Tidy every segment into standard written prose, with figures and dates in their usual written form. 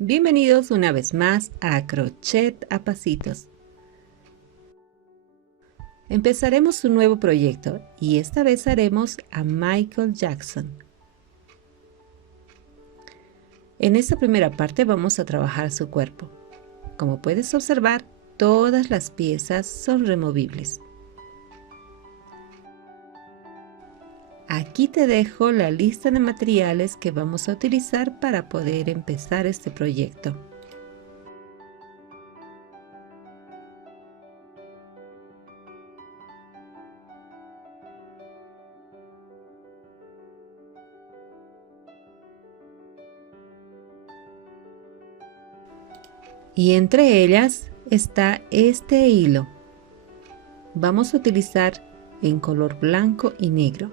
Bienvenidos una vez más a Crochet a Pasitos. Empezaremos un nuevo proyecto y esta vez haremos a Michael Jackson. En esta primera parte vamos a trabajar su cuerpo. Como puedes observar, todas las piezas son removibles. Aquí te dejo la lista de materiales que vamos a utilizar para poder empezar este proyecto. Y entre ellas está este hilo. Vamos a utilizar en color blanco y negro.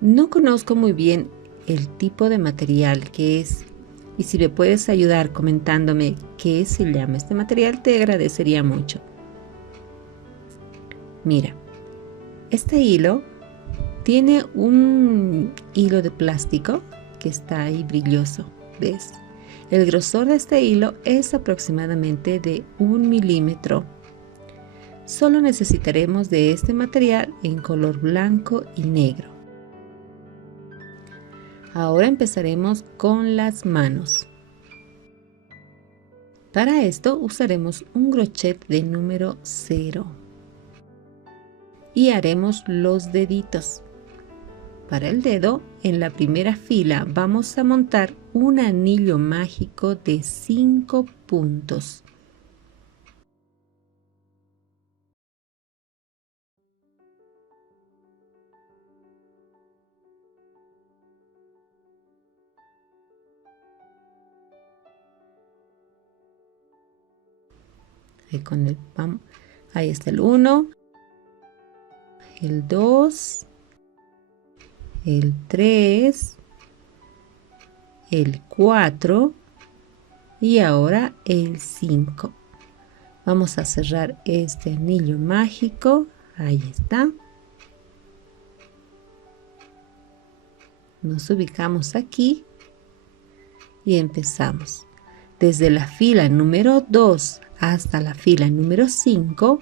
No conozco muy bien el tipo de material que es, y si me puedes ayudar comentándome qué se llama este material, te agradecería mucho. Mira, este hilo tiene un hilo de plástico que está ahí brilloso, ¿ves? El grosor de este hilo es aproximadamente de 1 milímetro. Solo necesitaremos de este material en color blanco y negro. Ahora empezaremos con las manos. Para esto usaremos un crochet de número 0 y haremos los deditos. Para el dedo, en la primera fila vamos a montar un anillo mágico de 5 puntos. Ahí está el 1, el 2, el 3, el 4 y ahora el 5. Vamos a cerrar este anillo mágico. Ahí está. Nos ubicamos aquí y empezamos. Desde la fila número 2 hasta la fila número 5,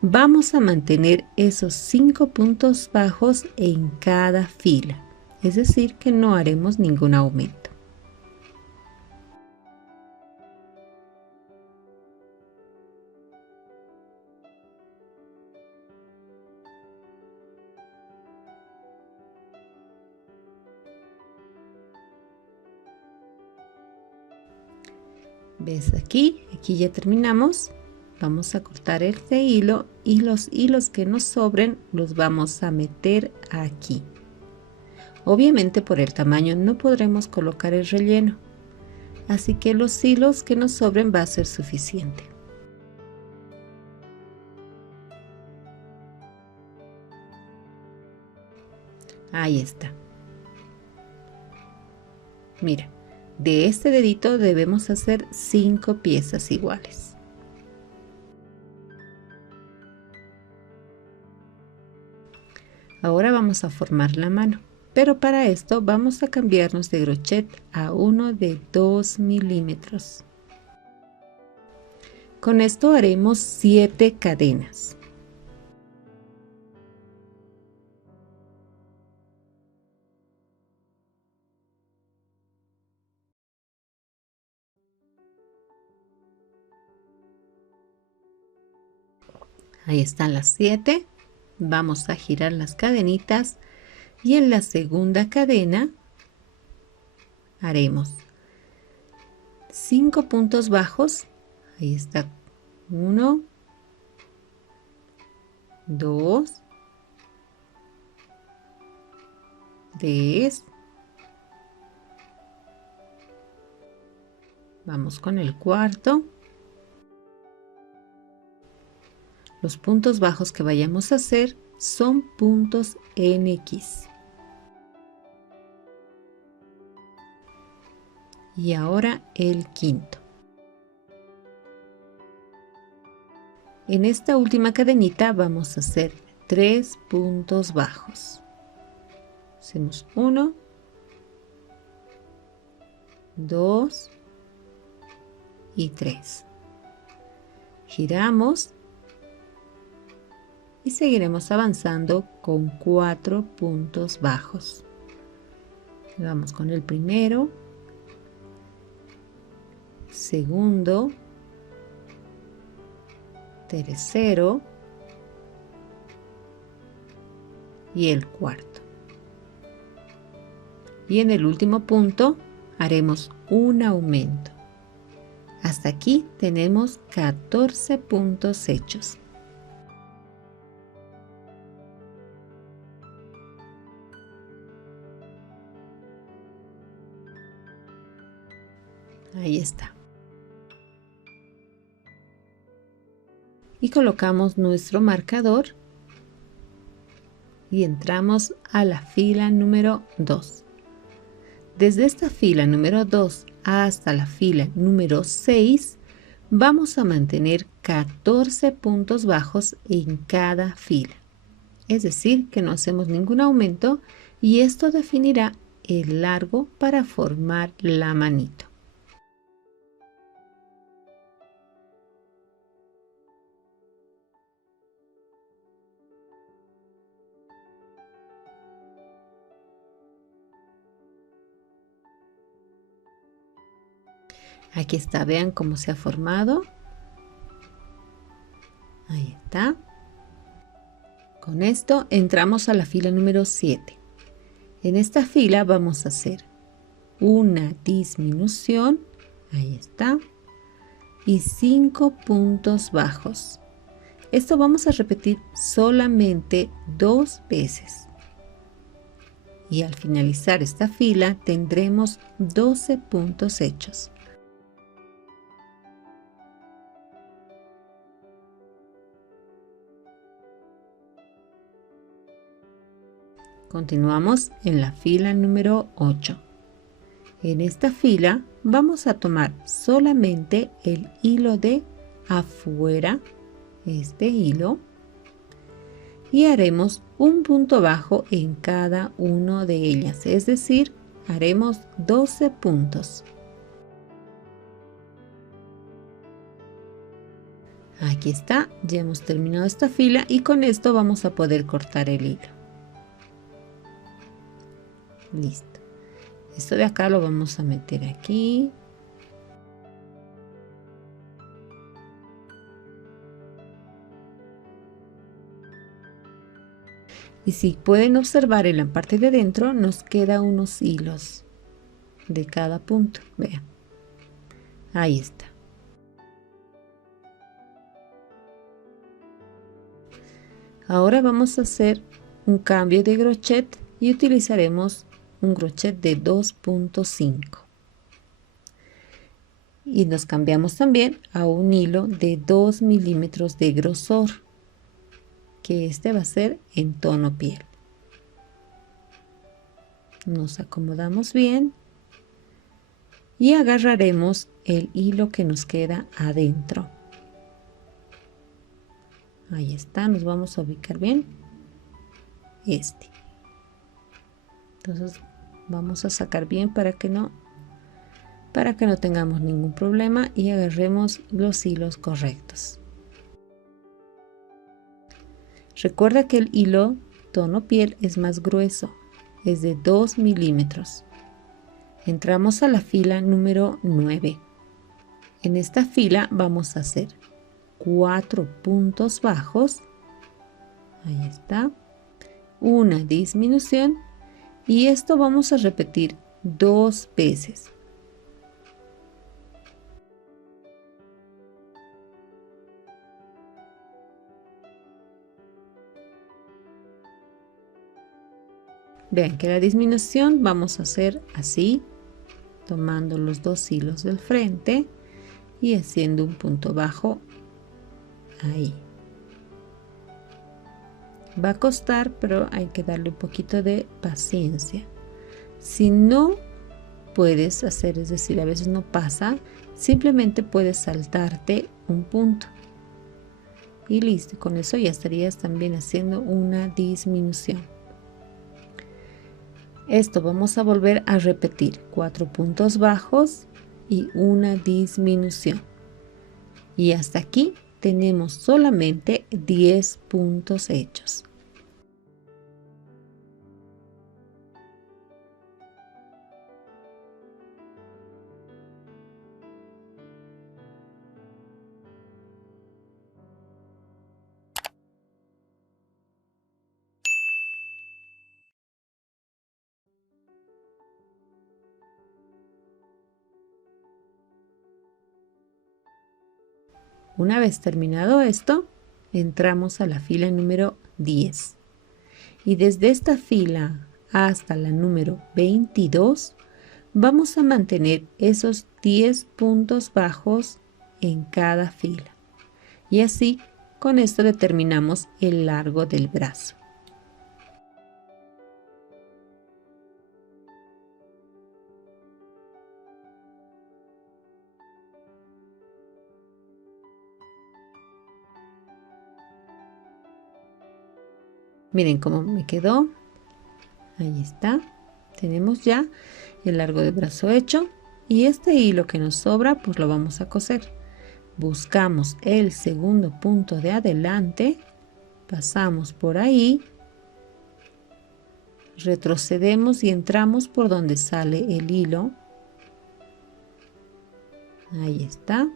vamos a mantener esos 5 puntos bajos en cada fila. Es decir, que no haremos ningún aumento. ¿Ves aquí? Aquí ya terminamos. Vamos a cortar este hilo y los hilos que nos sobren los vamos a meter aquí. Obviamente por el tamaño no podremos colocar el relleno, así que los hilos que nos sobren va a ser suficiente. Ahí está. Mira, de este dedito debemos hacer 5 piezas iguales. Ahora vamos a formar la mano, pero para esto vamos a cambiarnos de crochet a uno de 2 milímetros. Con esto haremos 7 cadenas. Ahí están las 7. Vamos a girar las cadenitas y en la segunda cadena haremos 5 puntos bajos. Ahí está 1, 2, 3. Vamos con el cuarto. Los puntos bajos que vayamos a hacer son puntos NX. Y ahora el quinto. En esta última cadenita vamos a hacer 3 puntos bajos. Hacemos 1, 2 y 3. Giramos y seguiremos avanzando con 4 puntos bajos. Vamos con el primero, segundo, tercero y el cuarto. Y en el último punto haremos un aumento. Hasta aquí tenemos 14 puntos hechos. Ahí está. Y colocamos nuestro marcador y entramos a la fila número 2. Desde esta fila número 2 hasta la fila número 6 vamos a mantener 14 puntos bajos en cada fila. Es decir, que no hacemos ningún aumento y esto definirá el largo para formar la manito. Aquí está, vean cómo se ha formado. Ahí está. Con esto entramos a la fila número 7. En esta fila vamos a hacer una disminución, ahí está, y 5 puntos bajos. Esto vamos a repetir solamente 2 veces. Y al finalizar esta fila tendremos 12 puntos hechos. Continuamos en la fila número 8. En esta fila vamos a tomar solamente el hilo de afuera, este hilo, y haremos un punto bajo en cada uno de ellas, es decir, haremos 12 puntos. Aquí está, ya hemos terminado esta fila y con esto vamos a poder cortar el hilo. Listo. Esto de acá lo vamos a meter aquí. Y si pueden observar en la parte de dentro nos queda unos hilos de cada punto. Vean. Ahí está. Ahora vamos a hacer un cambio de crochet y utilizaremos un crochet de 2.5 y nos cambiamos también a un hilo de 2 milímetros de grosor, que este va a ser en tono piel. Nos acomodamos bien y agarraremos el hilo que nos queda adentro. Ahí está, nos vamos a ubicar bien este. Entonces vamos a sacar bien para que no tengamos ningún problema y agarremos los hilos correctos. Recuerda que el hilo tono piel es más grueso, es de 2 milímetros. Entramos a la fila número 9. En esta fila vamos a hacer 4 puntos bajos, ahí está, una disminución y esto vamos a repetir 2 veces. Vean que la disminución vamos a hacer así, tomando los 2 hilos del frente y haciendo un punto bajo ahí. Va a costar, pero hay que darle un poquito de paciencia. Si no puedes hacer, es decir, a veces no pasa, simplemente puedes saltarte un punto. Y listo, con eso ya estarías también haciendo una disminución. Esto vamos a volver a repetir 4 puntos bajos y una disminución. Y hasta aquí tenemos solamente 10 puntos hechos. Una vez terminado esto, entramos a la fila número 10 y desde esta fila hasta la número 22 vamos a mantener esos 10 puntos bajos en cada fila y así con esto determinamos el largo del brazo. Miren cómo me quedó. Ahí está. Tenemos ya el largo del brazo hecho y este hilo que nos sobra pues lo vamos a coser. Buscamos el segundo punto de adelante, pasamos por ahí, retrocedemos y entramos por donde sale el hilo. Ahí está.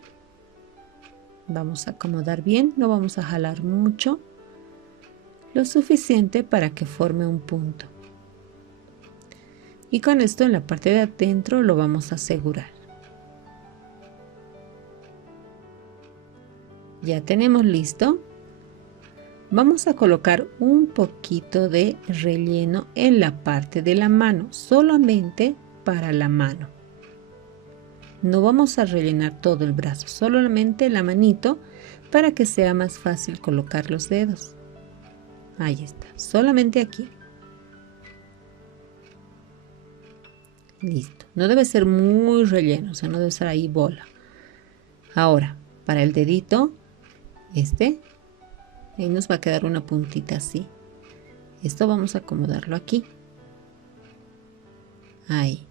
Vamos a acomodar bien, no vamos a jalar mucho, lo suficiente para que forme un punto. Y con esto en la parte de adentro lo vamos a asegurar. Ya tenemos listo. Vamos a colocar un poquito de relleno en la parte de la mano, solamente para la mano. No vamos a rellenar todo el brazo, solamente la manito para que sea más fácil colocar los dedos. Ahí está, solamente aquí. Listo, no debe ser muy relleno, o sea, no debe ser ahí bola. Ahora, para el dedito, ahí nos va a quedar una puntita así. Esto vamos a acomodarlo aquí. Ahí.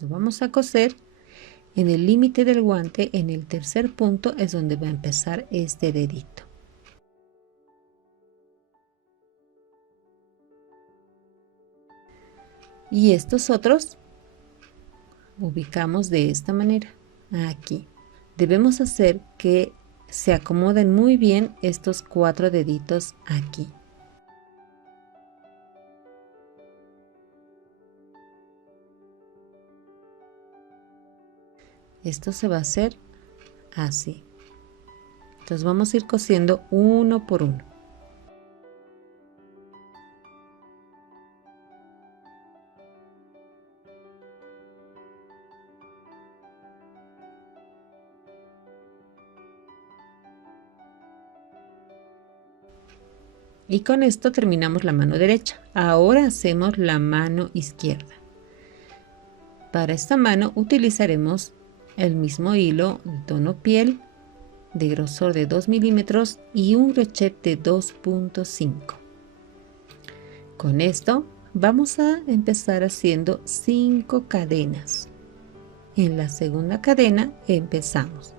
Lo vamos a coser en el límite del guante. En el tercer punto es donde va a empezar este dedito. Y estos otros ubicamos de esta manera, aquí. Debemos hacer que se acomoden muy bien estos 4 deditos aquí. Esto se va a hacer así. Entonces vamos a ir cosiendo uno por uno. Y con esto terminamos la mano derecha. Ahora hacemos la mano izquierda. Para esta mano utilizaremos el mismo hilo de tono piel de grosor de 2 milímetros y un crochet de 2.5. Con esto vamos a empezar haciendo 5 cadenas. En la segunda cadena empezamos.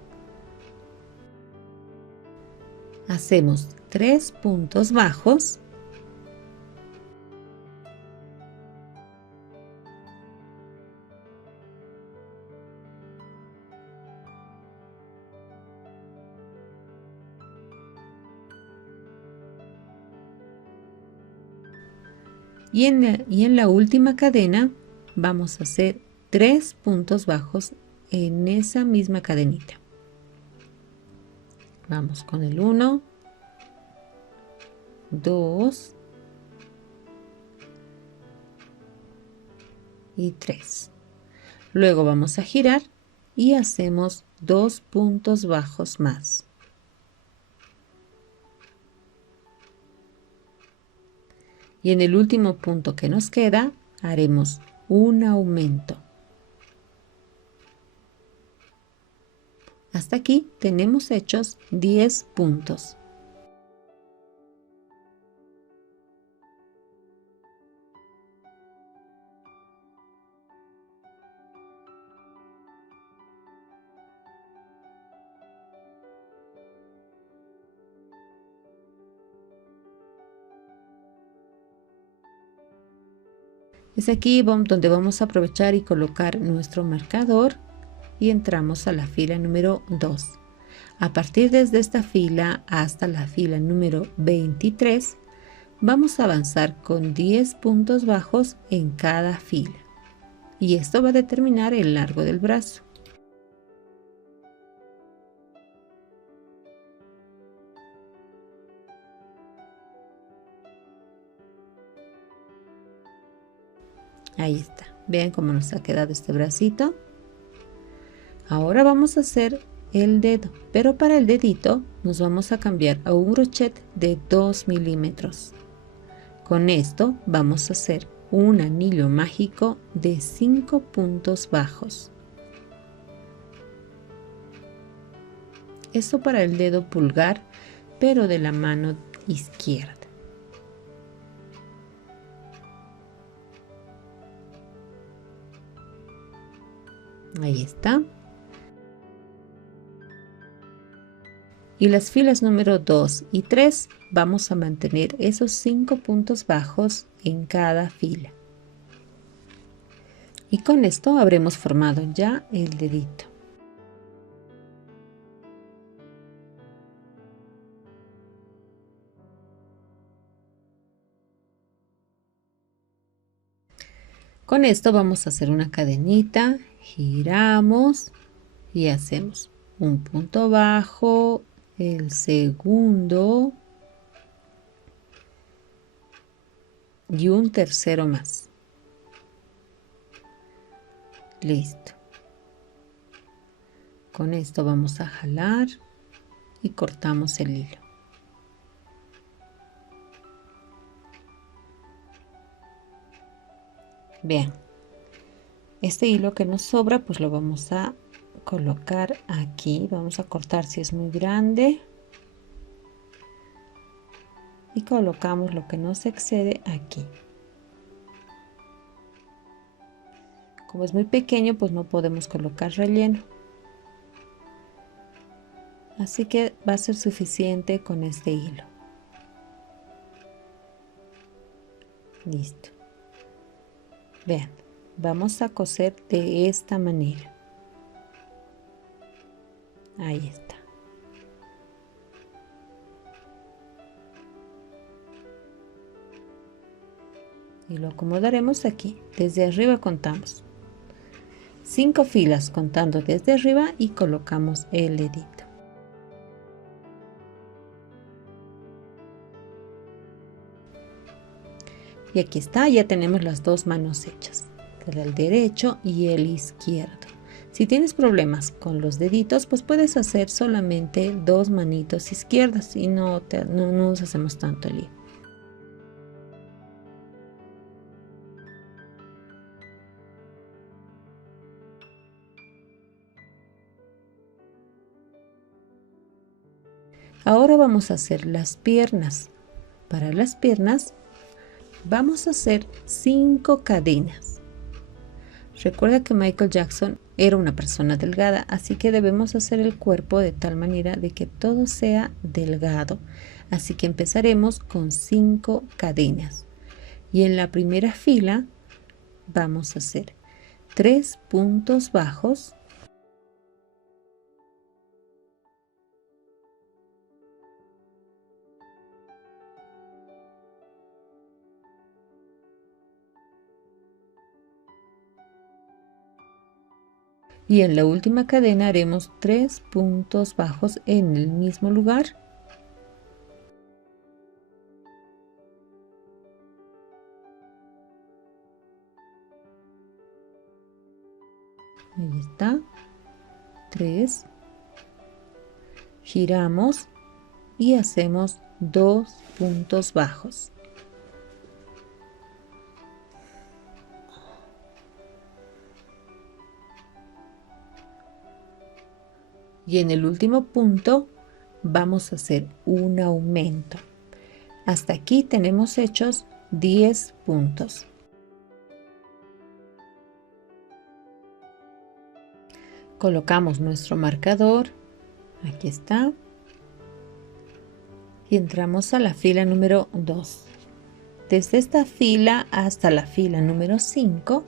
Hacemos 3 puntos bajos. Y en la última cadena vamos a hacer 3 puntos bajos en esa misma cadenita. Vamos con el 1, 2 y 3. Luego vamos a girar y hacemos 2 puntos bajos más. Y en el último punto que nos queda haremos un aumento. Hasta aquí tenemos hechos 10 puntos. Es aquí donde vamos a aprovechar y colocar nuestro marcador y entramos a la fila número 2. A partir desde esta fila hasta la fila número 23, vamos a avanzar con 10 puntos bajos en cada fila. Y esto va a determinar el largo del brazo. Ahí está. Vean cómo nos ha quedado este bracito. Ahora vamos a hacer el dedo, pero para el dedito nos vamos a cambiar a un crochet de 2 milímetros. Con esto vamos a hacer un anillo mágico de 5 puntos bajos. Eso para el dedo pulgar, pero de la mano izquierda. Ahí está. Y las filas número 2 y 3 vamos a mantener esos 5 puntos bajos en cada fila. Y con esto habremos formado ya el dedito. Con esto vamos a hacer una cadenita, giramos y hacemos un punto bajo, el segundo y un tercero más. Listo. Con esto vamos a jalar y cortamos el hilo. Vean, este hilo que nos sobra pues lo vamos a colocar aquí. Vamos a cortar si es muy grande y colocamos lo que nos excede aquí. Como es muy pequeño, pues no podemos colocar relleno, así que va a ser suficiente con este hilo. Listo. Vean, vamos a coser de esta manera. Ahí está. Y lo acomodaremos aquí. Desde arriba contamos 5 filas contando desde arriba y colocamos el dedito. Y aquí está, ya tenemos las dos manos hechas, el derecho y el izquierdo. Si tienes problemas con los deditos, pues puedes hacer solamente 2 manitos izquierdas y no nos hacemos tanto lío. Ahora vamos a hacer las piernas. Para las piernas vamos a hacer 5 cadenas. Recuerda que Michael Jackson era una persona delgada, así que debemos hacer el cuerpo de tal manera de que todo sea delgado. Así que empezaremos con 5 cadenas. Y en la primera fila vamos a hacer 3 puntos bajos, y en la última cadena haremos 3 puntos bajos en el mismo lugar. Ahí está. 3. Giramos y hacemos 2 puntos bajos. Y en el último punto vamos a hacer un aumento. Hasta aquí tenemos hechos 10 puntos. Colocamos nuestro marcador, aquí está, y entramos a la fila número 2. Desde esta fila hasta la fila número 5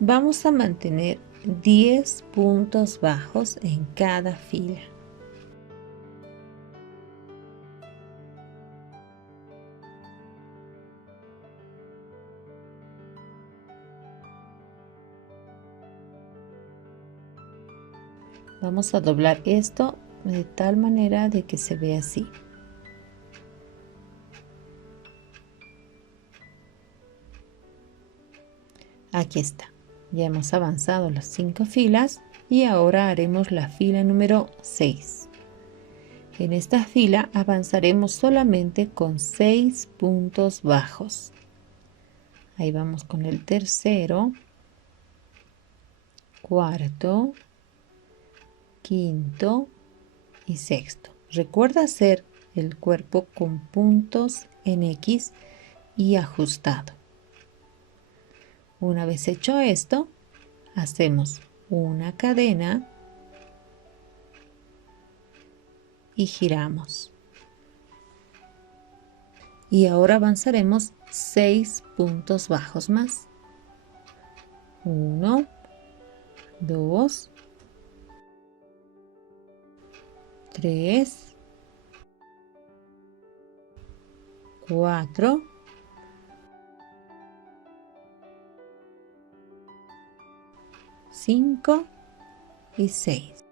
vamos a mantener 10 puntos bajos en cada fila. Vamos a doblar esto de tal manera de que se vea así. Aquí está. Ya hemos avanzado las 5 filas y ahora haremos la fila número 6. En esta fila avanzaremos solamente con 6 puntos bajos. Ahí vamos con el tercero, cuarto, quinto y sexto. Recuerda hacer el cuerpo con puntos en X y ajustado. Una vez hecho esto, hacemos una cadena y giramos. Y ahora avanzaremos 6 puntos bajos más. 1, 2, 3, 4, 5 y 6.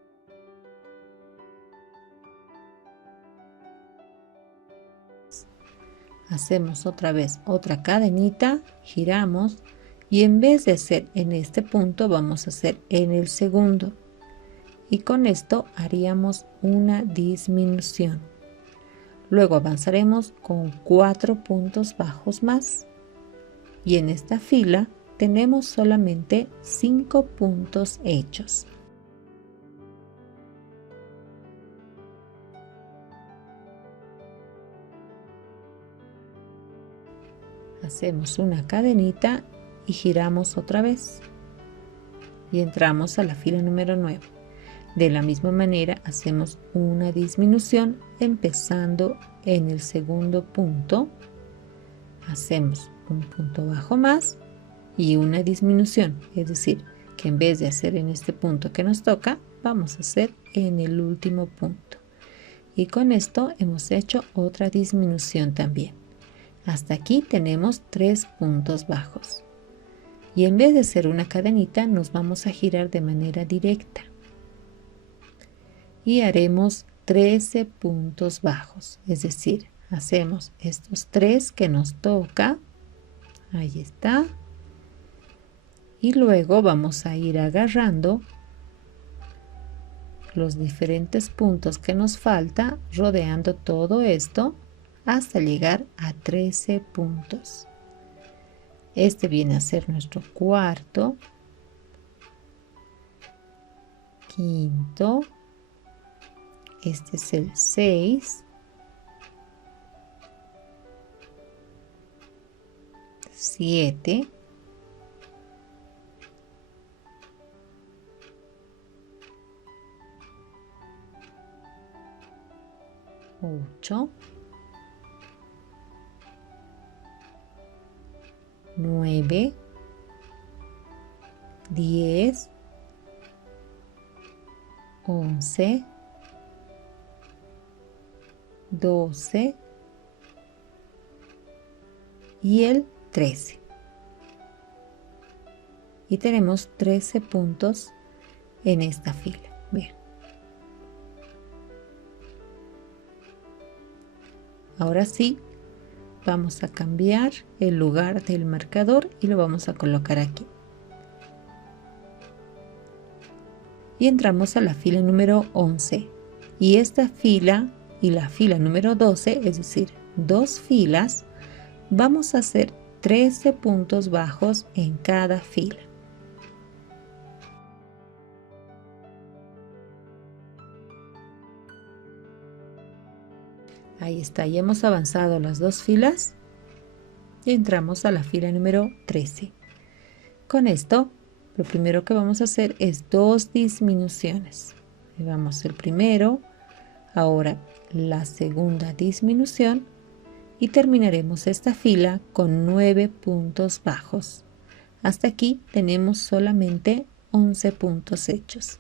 Hacemos otra vez otra cadenita, giramos y en vez de hacer en este punto vamos a hacer en el segundo. Y con esto haríamos una disminución. Luego avanzaremos con 4 puntos bajos más. Y en esta fila tenemos solamente 5 puntos hechos. Hacemos una cadenita y giramos otra vez. Y entramos a la fila número 9. De la misma manera hacemos una disminución empezando en el segundo punto. Hacemos un punto bajo más y una disminución, es decir, que en vez de hacer en este punto que nos toca, vamos a hacer en el último punto. Y con esto hemos hecho otra disminución también. Hasta aquí tenemos 3 puntos bajos. Y en vez de hacer una cadenita, nos vamos a girar de manera directa. Y haremos 13 puntos bajos, es decir, hacemos estos 3 que nos toca, ahí está, y luego vamos a ir agarrando los diferentes puntos que nos falta, rodeando todo esto hasta llegar a 13 puntos. Este viene a ser nuestro cuarto, quinto, este es el 6, 7, 8, 9, 10, 11, 12 y el 13. Y tenemos 13 puntos en esta fila. Bien. Ahora sí, vamos a cambiar el lugar del marcador y lo vamos a colocar aquí. Y entramos a la fila número 11. Y esta fila y la fila número 12, es decir, 2 filas, vamos a hacer 13 puntos bajos en cada fila. Ahí está, ya hemos avanzado las 2 filas y entramos a la fila número 13. Con esto, lo primero que vamos a hacer es 2 disminuciones. Vamos el primero, ahora la segunda disminución y terminaremos esta fila con 9 puntos bajos. Hasta aquí tenemos solamente 11 puntos hechos.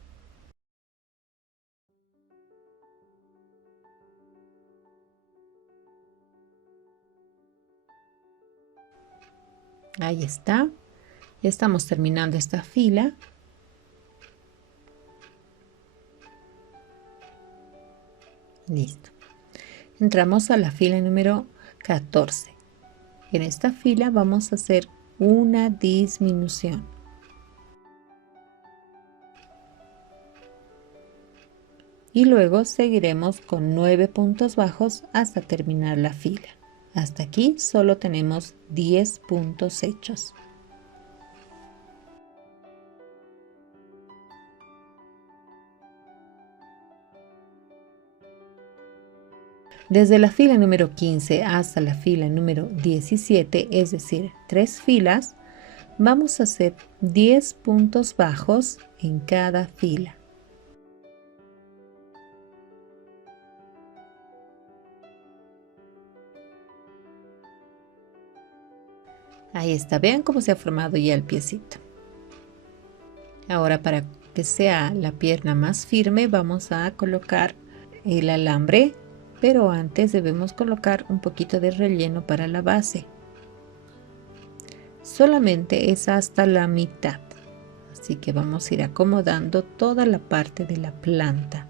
Ahí está, ya estamos terminando esta fila. Listo. Entramos a la fila número 14. En esta fila vamos a hacer una disminución. Y luego seguiremos con 9 puntos bajos hasta terminar la fila. Hasta aquí solo tenemos 10 puntos hechos. Desde la fila número 15 hasta la fila número 17, es decir, 3 filas, vamos a hacer 10 puntos bajos en cada fila. Ahí está, vean cómo se ha formado ya el piecito. Ahora, para que sea la pierna más firme, vamos a colocar el alambre, pero antes debemos colocar un poquito de relleno para la base. Solamente es hasta la mitad, así que vamos a ir acomodando toda la parte de la planta.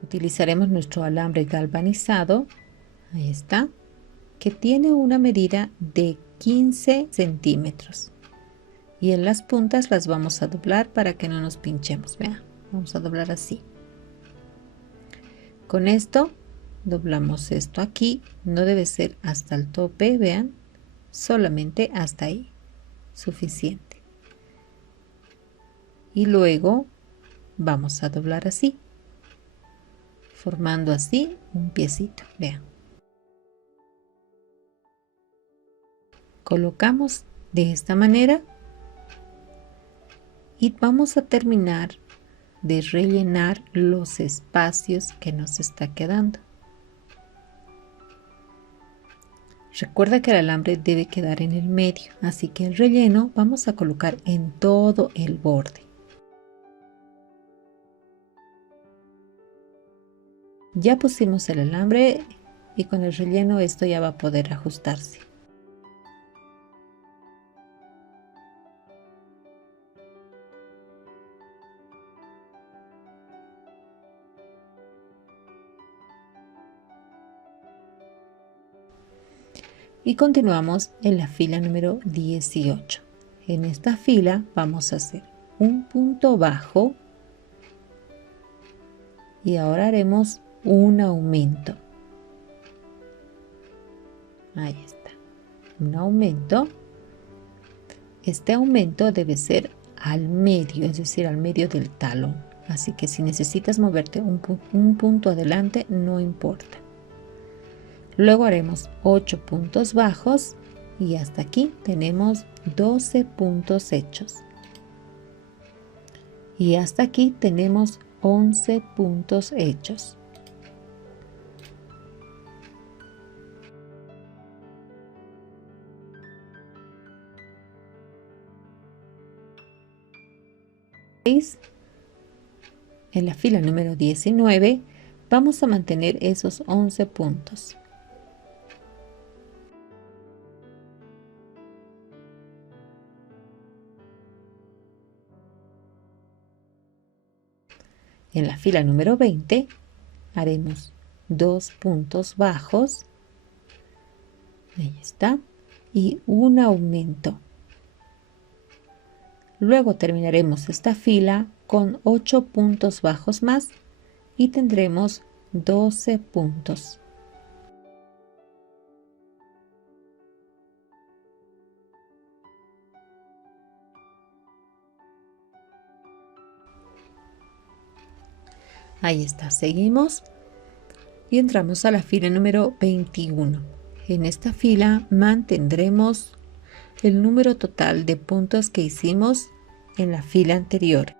Utilizaremos nuestro alambre galvanizado, ahí está, que tiene una medida de 15 centímetros. Y en las puntas las vamos a doblar para que no nos pinchemos. Vean, vamos a doblar así. Con esto doblamos esto aquí, no debe ser hasta el tope, vean, solamente hasta ahí, suficiente. Y luego vamos a doblar así, formando así un piecito, vean. Colocamos de esta manera y vamos a terminar de rellenar los espacios que nos está quedando. Recuerda que el alambre debe quedar en el medio, así que el relleno vamos a colocar en todo el borde. Ya pusimos el alambre y con el relleno esto ya va a poder ajustarse. Y continuamos en la fila número 18. En esta fila vamos a hacer un punto bajo y ahora haremos un aumento. Ahí está, un aumento. Este aumento debe ser al medio, es decir, al medio del talón. Así que si necesitas moverte un punto adelante, no importa. Luego haremos 8 puntos bajos y hasta aquí tenemos 12 puntos hechos. Y hasta aquí tenemos 11 puntos hechos. En la fila número 19 vamos a mantener esos 11 puntos. En la fila número 20 haremos 2 puntos bajos, ahí está, y un aumento. Luego terminaremos esta fila con 8 puntos bajos más y tendremos 12 puntos. Ahí está, seguimos y entramos a la fila número 21. En esta fila mantendremos el número total de puntos que hicimos en la fila anterior.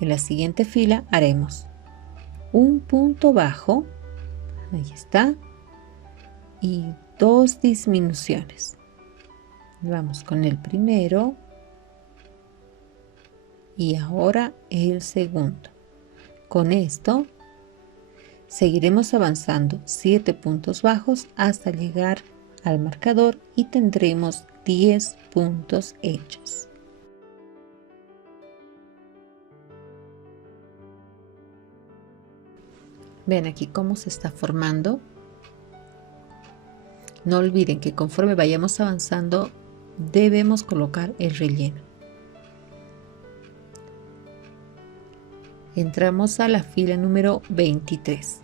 En la siguiente fila haremos un punto bajo, ahí está, y 2 disminuciones. Vamos con el primero y ahora el segundo. Con esto seguiremos avanzando 7 puntos bajos hasta llegar al marcador y tendremos 10 puntos hechos. Ven aquí cómo se está formando. No olviden que conforme vayamos avanzando debemos colocar el relleno. Entramos a la fila número 23.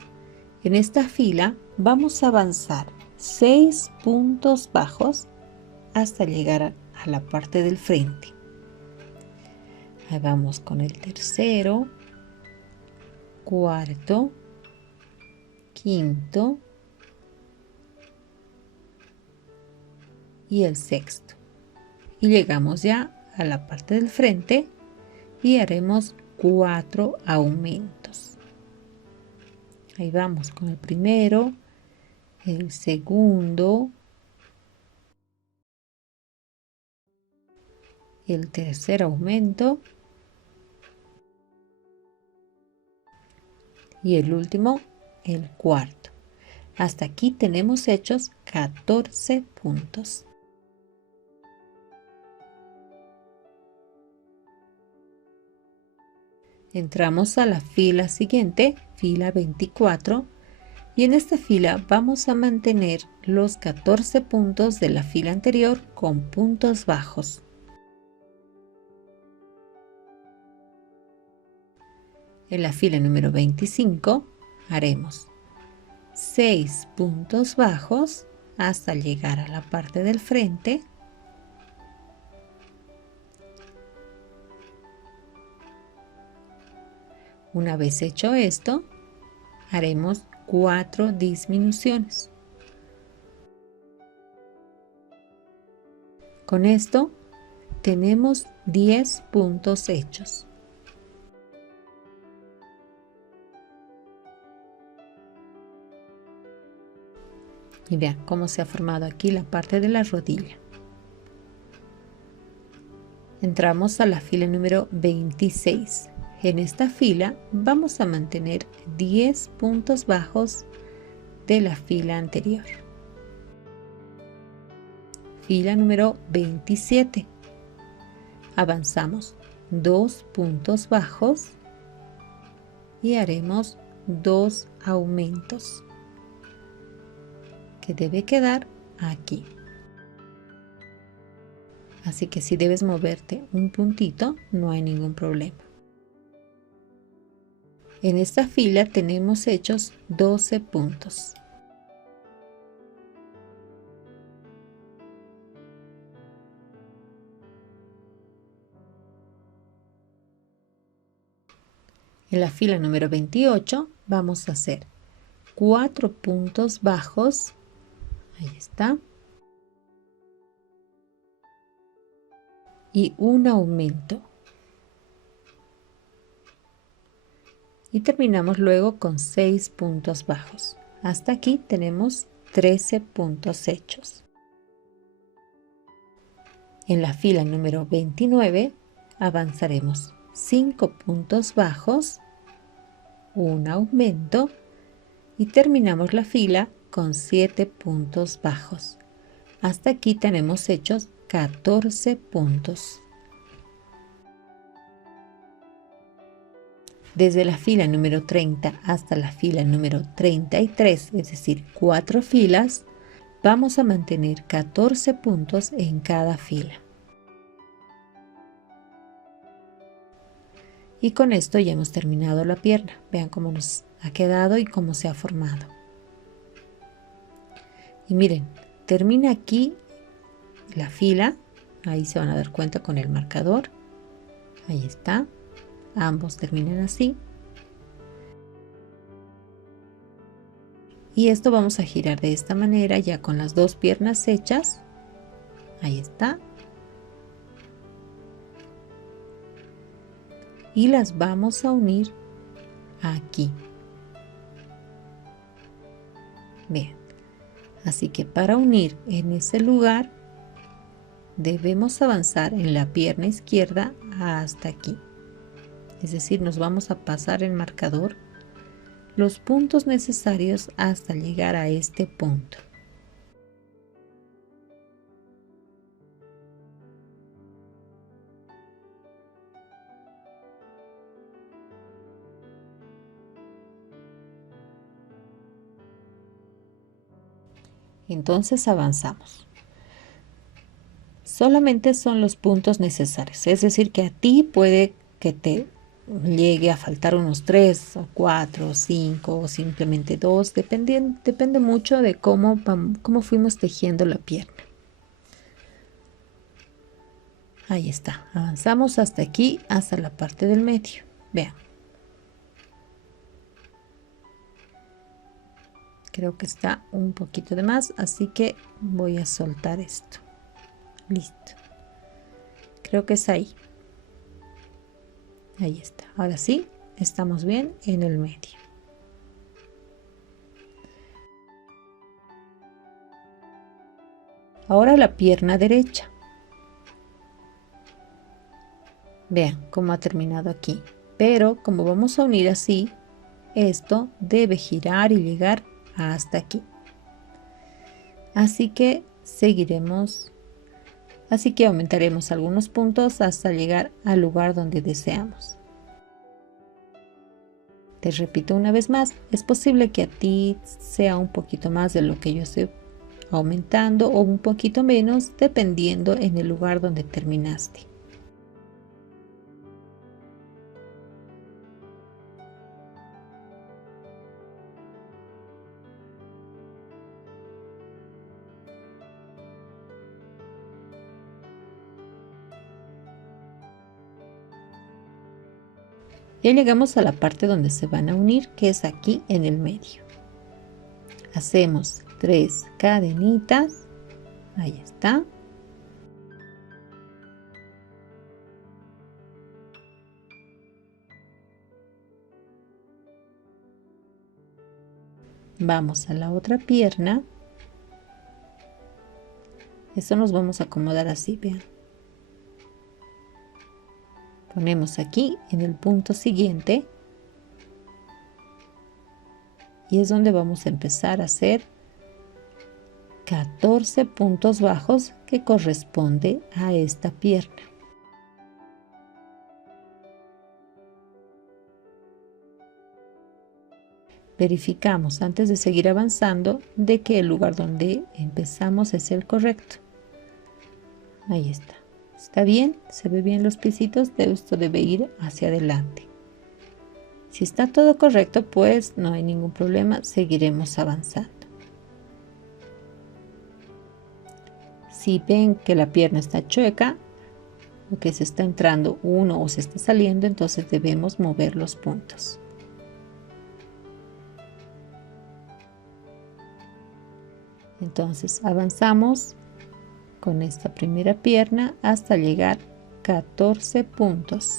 En esta fila vamos a avanzar 6 puntos bajos hasta llegar a la parte del frente. Ahí vamos con el tercero, cuarto, quinto y el sexto. Y llegamos ya a la parte del frente y haremos 4 aumentos. Ahí vamos con el primero, el segundo, el tercer aumento y el último, el cuarto. Hasta aquí tenemos hechos 14 puntos. Entramos a la fila siguiente, fila 24, y en esta fila vamos a mantener los 14 puntos de la fila anterior con puntos bajos. En la fila número 25 haremos 6 puntos bajos hasta llegar a la parte del frente. Una vez hecho esto, haremos 4 disminuciones. Con esto tenemos 10 puntos hechos. Y vean cómo se ha formado aquí la parte de la rodilla. Entramos a la fila número 26. En esta fila vamos a mantener 10 puntos bajos de la fila anterior. Fila número 27. Avanzamos 2 puntos bajos y haremos 2 aumentos, que debe quedar aquí. Así que si debes moverte un puntito, no hay ningún problema. En esta fila tenemos hechos 12 puntos. En la fila número 28 vamos a hacer 4 puntos bajos. Ahí está. Y un aumento. Y terminamos luego con 6 puntos bajos. Hasta aquí tenemos 13 puntos hechos. En la fila número 29 avanzaremos 5 puntos bajos, un aumento y terminamos la fila con 7 puntos bajos. Hasta aquí tenemos hechos 14 puntos. Desde la fila número 30 hasta la fila número 33, es decir, 4 filas, vamos a mantener 14 puntos en cada fila. Y con esto ya hemos terminado la pierna. Vean cómo nos ha quedado y cómo se ha formado. Y miren, termina aquí la fila. Ahí se van a dar cuenta con el marcador. Ahí está. ambos terminan así. Y esto vamos a girar de esta manera ya con las dos piernas hechas. Ahí está. Y las vamos a unir aquí. Bien, así que para unir en ese lugar debemos avanzar en la pierna izquierda hasta aquí. Es decir, nos vamos a pasar el marcador los puntos necesarios hasta llegar a este punto. Entonces avanzamos. Solamente son los puntos necesarios, es decir, que a ti puede que te llegue a faltar unos 3 o 4 o 5 o simplemente 2, depende mucho de cómo fuimos tejiendo la pierna. Ahí está, avanzamos hasta aquí, hasta la parte del medio. Vean. Creo que está un poquito de más, así que voy a soltar esto. Listo. Creo que es ahí. Ahí está. Ahora sí, estamos bien en el medio. Ahora la pierna derecha. Vean cómo ha terminado aquí. Pero como vamos a unir así, esto debe girar y llegar hasta aquí. Así que seguiremos. Así que aumentaremos algunos puntos hasta llegar al lugar donde deseamos. Te repito una vez más, es posible que a ti sea un poquito más de lo que yo estoy aumentando o un poquito menos, dependiendo en el lugar donde terminaste. Ya llegamos a la parte donde se van a unir, que es aquí en el medio. Hacemos 3 cadenitas. Ahí está. Vamos a la otra pierna. Esto nos vamos a acomodar así, vean. Ponemos aquí en el punto siguiente y es donde vamos a empezar a hacer 14 puntos bajos que corresponde a esta pierna. Verificamos antes de seguir avanzando de que el lugar donde empezamos es el correcto. Ahí está. ¿Está bien? ¿Se ve bien los pisitos? Esto debe ir hacia adelante. Si está todo correcto, pues no hay ningún problema. Seguiremos avanzando. Si ven que la pierna está chueca o que se está entrando uno o se está saliendo, entonces debemos mover los puntos. Entonces avanzamos con esta primera pierna hasta llegar 14 puntos.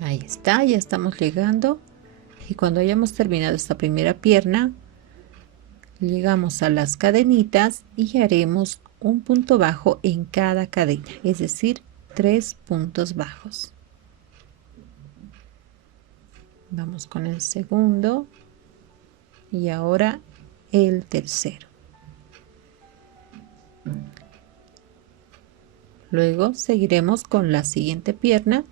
Ahí está, ya estamos llegando. Y cuando hayamos terminado esta primera pierna, llegamos a las cadenitas y haremos un punto bajo en cada cadena, es decir, 3 puntos bajos. Vamos con el segundo y ahora el tercero. Luego seguiremos con la siguiente pierna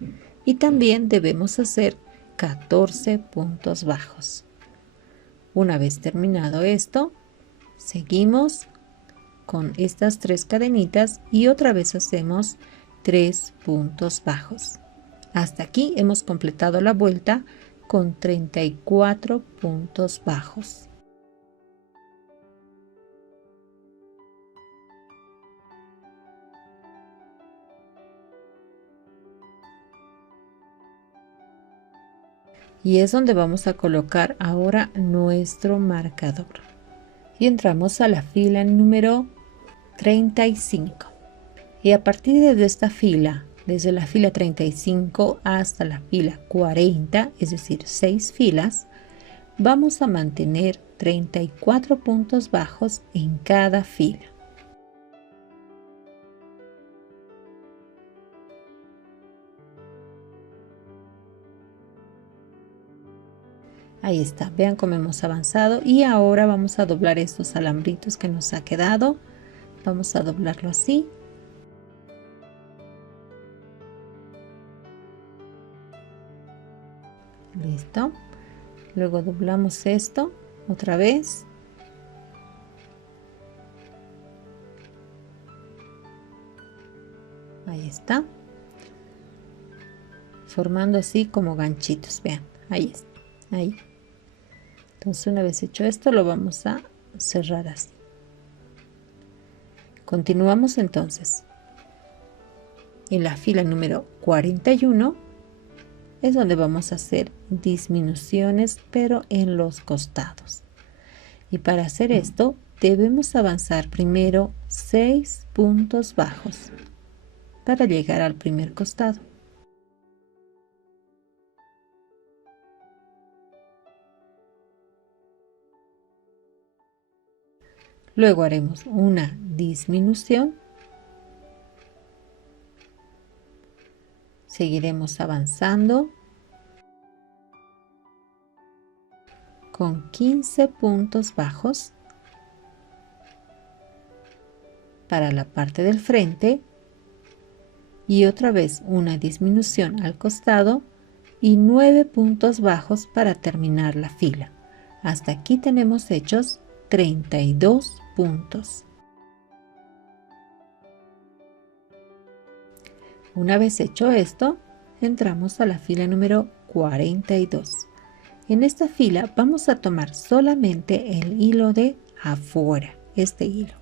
y también debemos hacer 14 puntos bajos. Una vez terminado esto, seguimos con estas 3 cadenitas y otra vez hacemos 3 puntos bajos. Hasta aquí hemos completado la vuelta con 34 puntos bajos. Y es donde vamos a colocar ahora nuestro marcador. Y entramos a la fila número 35. Y a partir de esta fila, desde la fila 35 hasta la fila 40, es decir, 6 filas, vamos a mantener 34 puntos bajos en cada fila. Ahí está, vean cómo hemos avanzado y ahora vamos a doblar estos alambritos que nos ha quedado. Vamos a doblarlo así. Listo. Luego doblamos esto otra vez. Ahí está. Formando así como ganchitos, vean, ahí está, ahí. Entonces una vez hecho esto lo vamos a cerrar así. Continuamos entonces. En la fila número 41 es donde vamos a hacer disminuciones, pero en los costados. Y para hacer esto debemos avanzar primero 6 puntos bajos para llegar al primer costado. Luego haremos una disminución. Seguiremos avanzando con 15 puntos bajos para la parte del frente y otra vez una disminución al costado y 9 puntos bajos para terminar la fila. Hasta aquí tenemos hechos 32 puntos. Una vez hecho esto, entramos a la fila número 42. En esta fila vamos a tomar solamente el hilo de afuera, este hilo.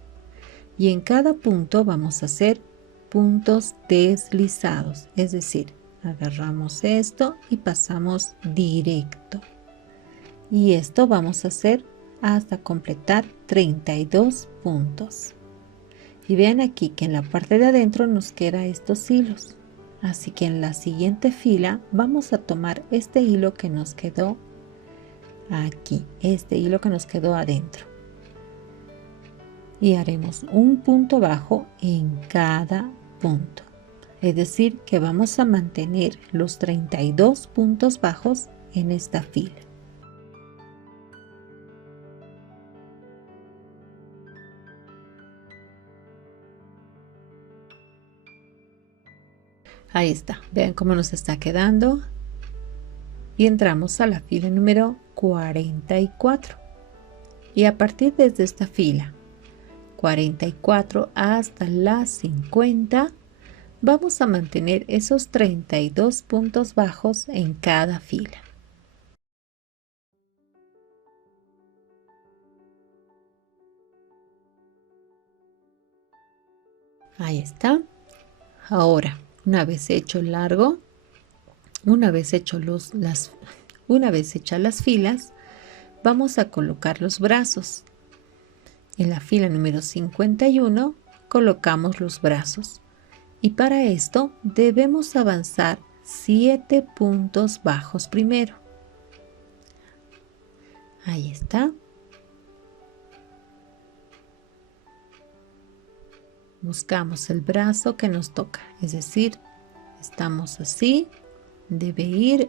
Y en cada punto vamos a hacer puntos deslizados, es decir, agarramos esto y pasamos directo. Y esto vamos a hacer hasta completar 32 puntos. Y vean aquí que en la parte de adentro nos queda estos hilos. Así que en la siguiente fila vamos a tomar este hilo que nos quedó aquí, este hilo que nos quedó adentro. Y haremos un punto bajo en cada punto. Es decir, que vamos a mantener los 32 puntos bajos en esta fila. Ahí está, vean cómo nos está quedando. Y entramos a la fila número 44. Y a partir desde esta fila 44 hasta la 50, vamos a mantener esos 32 puntos bajos en cada fila. Ahí está. Ahora, una vez hecho el largo, una vez hechas las filas, vamos a colocar los brazos. En la fila número 51 colocamos los brazos y para esto debemos avanzar 7 puntos bajos primero. Ahí está. Buscamos el brazo que nos toca, es decir, estamos así, debe ir.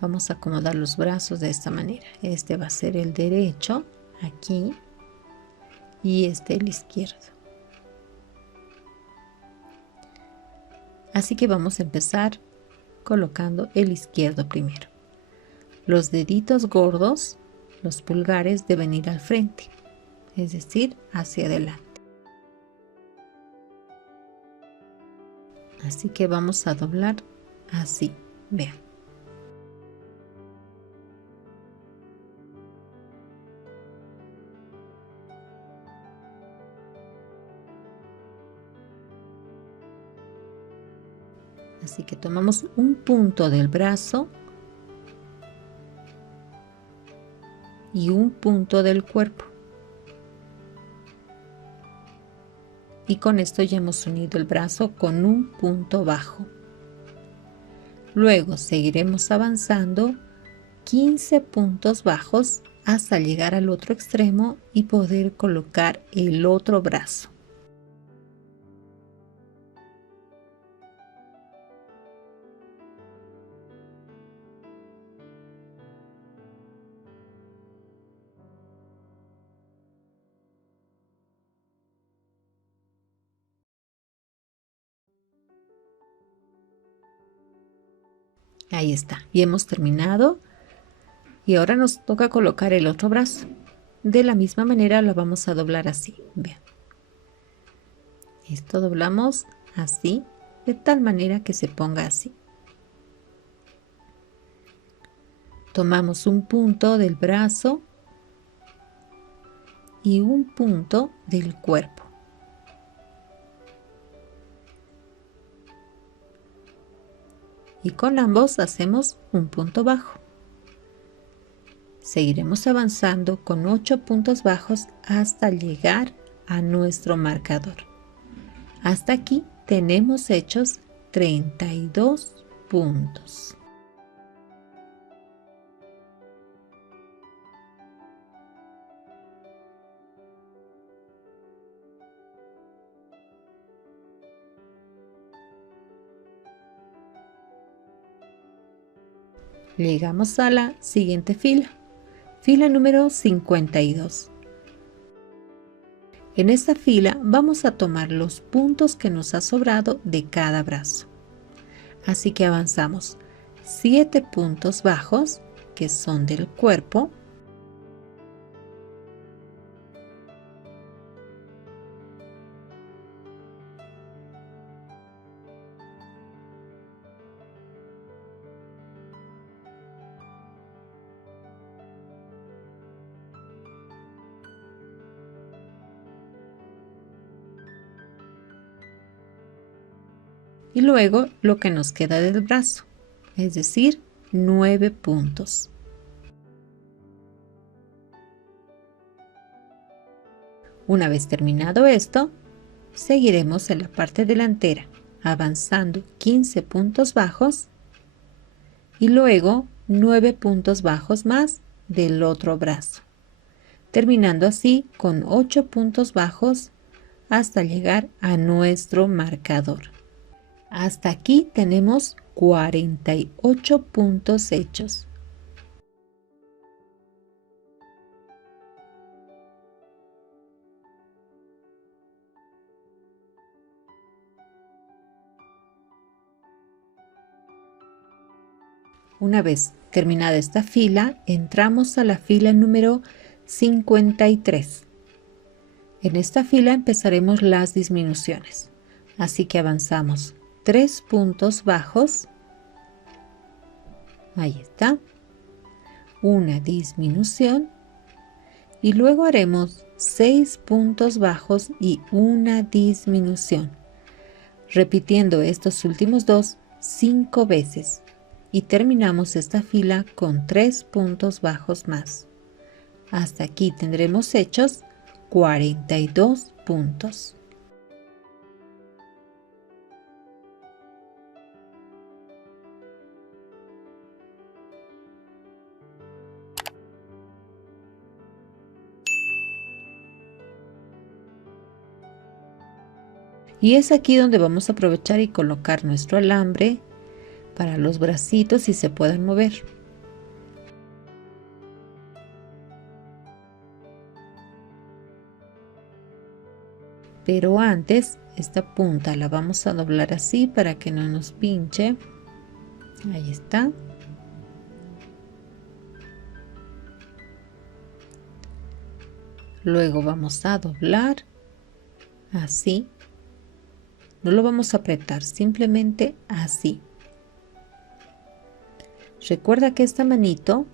Vamos a acomodar los brazos de esta manera. Este va a ser el derecho, aquí, y este el izquierdo. Así que vamos a empezar colocando el izquierdo primero. Los deditos gordos, los pulgares, deben ir al frente, es decir, hacia adelante. Así que vamos a doblar así, vean. Así que tomamos un punto del brazo y un punto del cuerpo. Y con esto ya hemos unido el brazo con un punto bajo. Luego seguiremos avanzando 15 puntos bajos hasta llegar al otro extremo y poder colocar el otro brazo. Ahí está, y hemos terminado. Y ahora nos toca colocar el otro brazo. De la misma manera lo vamos a doblar así. Vean. Esto doblamos así, de tal manera que se ponga así. Tomamos un punto del brazo y un punto del cuerpo. Y con ambos hacemos un punto bajo. Seguiremos avanzando con 8 puntos bajos hasta llegar a nuestro marcador. Hasta aquí tenemos hechos 32 puntos. Llegamos a la siguiente fila, fila número 52. En esta fila vamos a tomar los puntos que nos ha sobrado de cada brazo. Así que avanzamos 7 puntos bajos que son del cuerpo, y luego lo que nos queda del brazo, es decir, 9 puntos. Una vez terminado esto, seguiremos en la parte delantera, avanzando 15 puntos bajos y luego 9 puntos bajos más del otro brazo, terminando así con 8 puntos bajos hasta llegar a nuestro marcador. Hasta aquí tenemos 48 puntos hechos. Una vez terminada esta fila, entramos a la fila número 53. En esta fila empezaremos las disminuciones, así que avanzamos 3 puntos bajos, ahí está, una disminución y luego haremos 6 puntos bajos y una disminución, repitiendo estos últimos dos 5 veces y terminamos esta fila con 3 puntos bajos más. Hasta aquí tendremos hechos 42 puntos. Y es aquí donde vamos a aprovechar y colocar nuestro alambre para los bracitos y se puedan mover. Pero antes, esta punta la vamos a doblar así para que no nos pinche. Ahí está. Luego vamos a doblar así. No lo vamos a apretar, simplemente así. Recuerda que esta manito,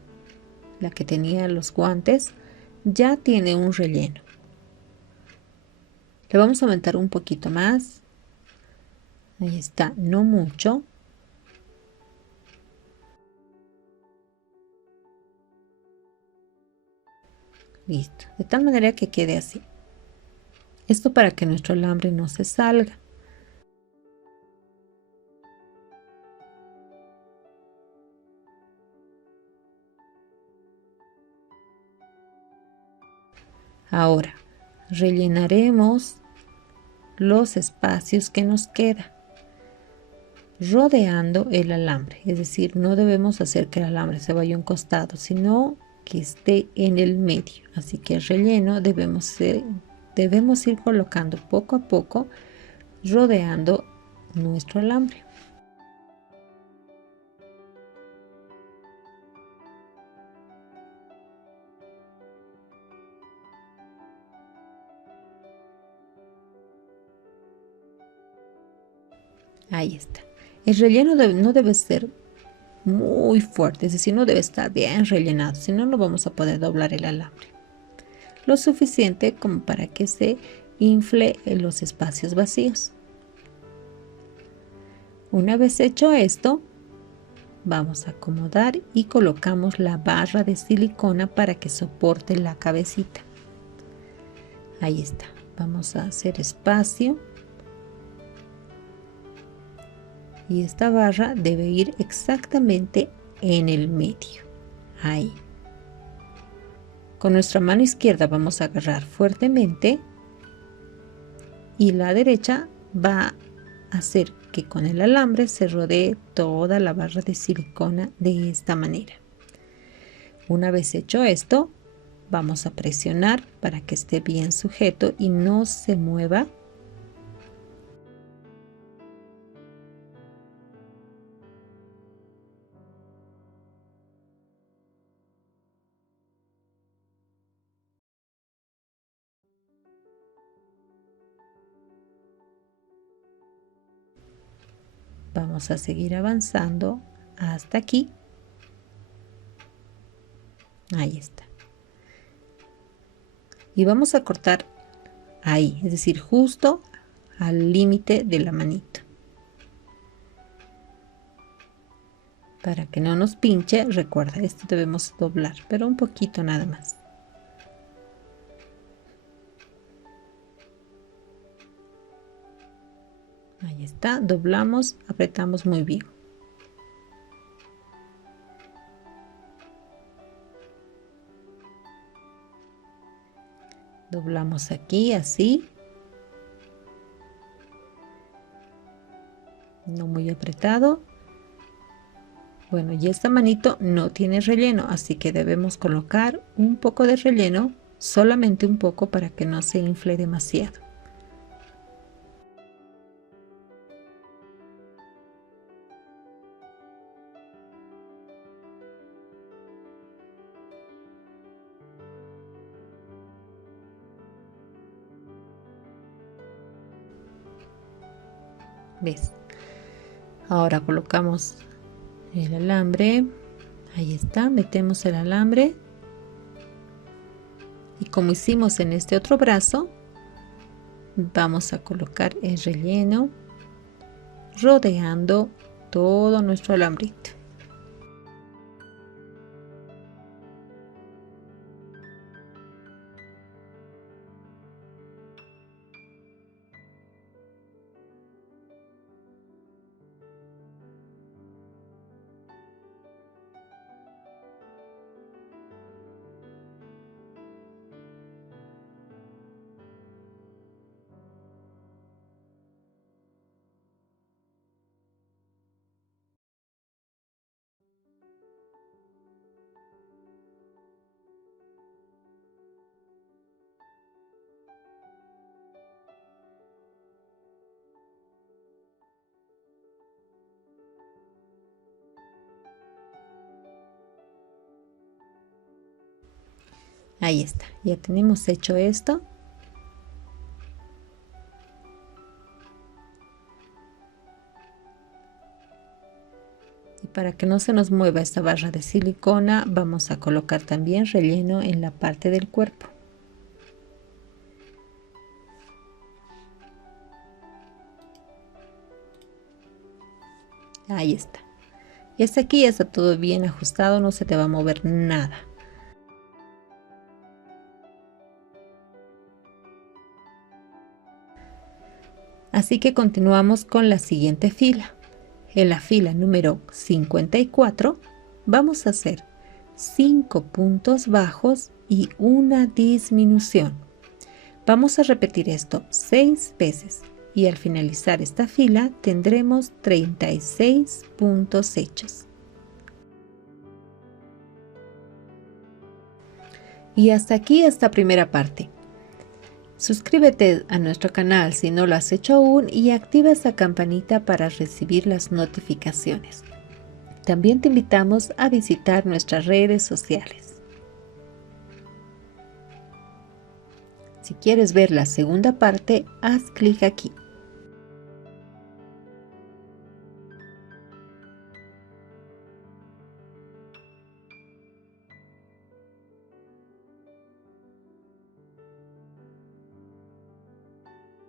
la que tenía los guantes, ya tiene un relleno. Le vamos a aumentar un poquito más. Ahí está, no mucho. Listo, de tal manera que quede así. Esto para que nuestro alambre no se salga. Ahora, rellenaremos los espacios que nos queda rodeando el alambre, es decir, no debemos hacer que el alambre se vaya a un costado, sino que esté en el medio. Así que el relleno debemos ir colocando poco a poco, rodeando nuestro alambre. Ahí está. El relleno no debe ser muy fuerte, es decir, no debe estar bien rellenado, si no, no vamos a poder doblar el alambre. Lo suficiente como para que se infle en los espacios vacíos. Una vez hecho esto, vamos a acomodar y colocamos la barra de silicona para que soporte la cabecita. Ahí está. Vamos a hacer espacio. Y esta barra debe ir exactamente en el medio. Ahí. Con nuestra mano izquierda vamos a agarrar fuertemente y la derecha va a hacer que con el alambre se rodee toda la barra de silicona de esta manera. Una vez hecho esto, vamos a presionar para que esté bien sujeto y no se mueva. Vamos a seguir avanzando hasta aquí. Ahí está. Y vamos a cortar ahí, es decir, justo al límite de la manita. Para que no nos pinche, recuerda, esto debemos doblar, pero un poquito nada más. Ahí está, doblamos, apretamos muy bien. Doblamos aquí así. No muy apretado. Bueno, y esta manito no tiene relleno, así que debemos colocar un poco de relleno, solamente un poco para que no se infle demasiado. ¿Ves? Ahora colocamos el alambre. Ahí está, metemos el alambre. Y como hicimos en este otro brazo, vamos a colocar el relleno rodeando todo nuestro alambrito. Ahí está, ya tenemos hecho esto. Para que no se nos mueva esta barra de silicona, vamos a colocar también relleno en la parte del cuerpo. Ahí está. Y hasta aquí ya está todo bien ajustado, no se te va a mover nada. Así que continuamos con la siguiente fila. En la fila número 54 vamos a hacer 5 puntos bajos y una disminución. Vamos a repetir esto 6 veces y al finalizar esta fila tendremos 36 puntos hechos. Y hasta aquí esta primera parte. Suscríbete a nuestro canal si no lo has hecho aún y activa esa campanita para recibir las notificaciones. También te invitamos a visitar nuestras redes sociales. Si quieres ver la segunda parte, haz clic aquí.